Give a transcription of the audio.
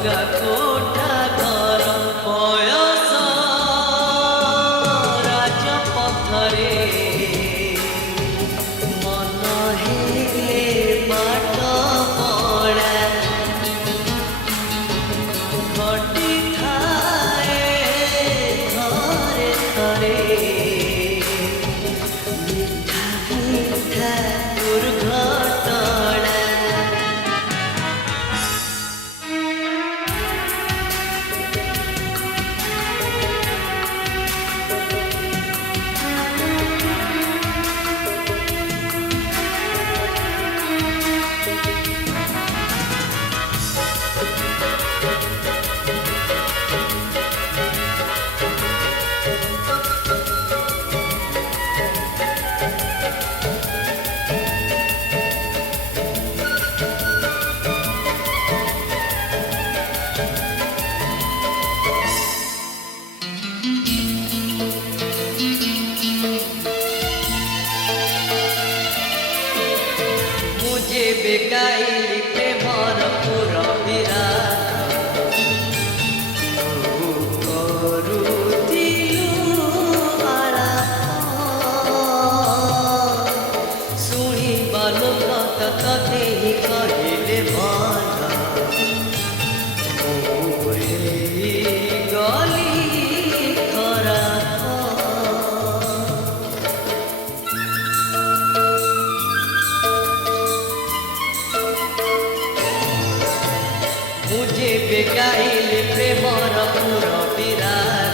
ଭଙ୍ଗା କୋଠା ଘର ବୟସ ରାଜପଥରେ ମନ ହେଲେ ପାଠ ପଢ଼ା ଘଟିଥାଏ ଥରେ ଥରେ ମିଠା ମିଠା ଦୁର୍ଘଟଣା। ଯେବେ ଗାଇଲି ପ୍ରେମର ପୁର ବିରାଗ କରୁଥିଲୁ ଆଳାପ ଶୁଣିବା ଲୋକ ତତେ ହିଁ କହିଲେ ଭଲ ମୁଁ ହେଇଗଲି ଖରାପ। ମୁଁ ଯେବେ ଗାଇଲି ପ୍ରେମର ପୁର ବିରାଗ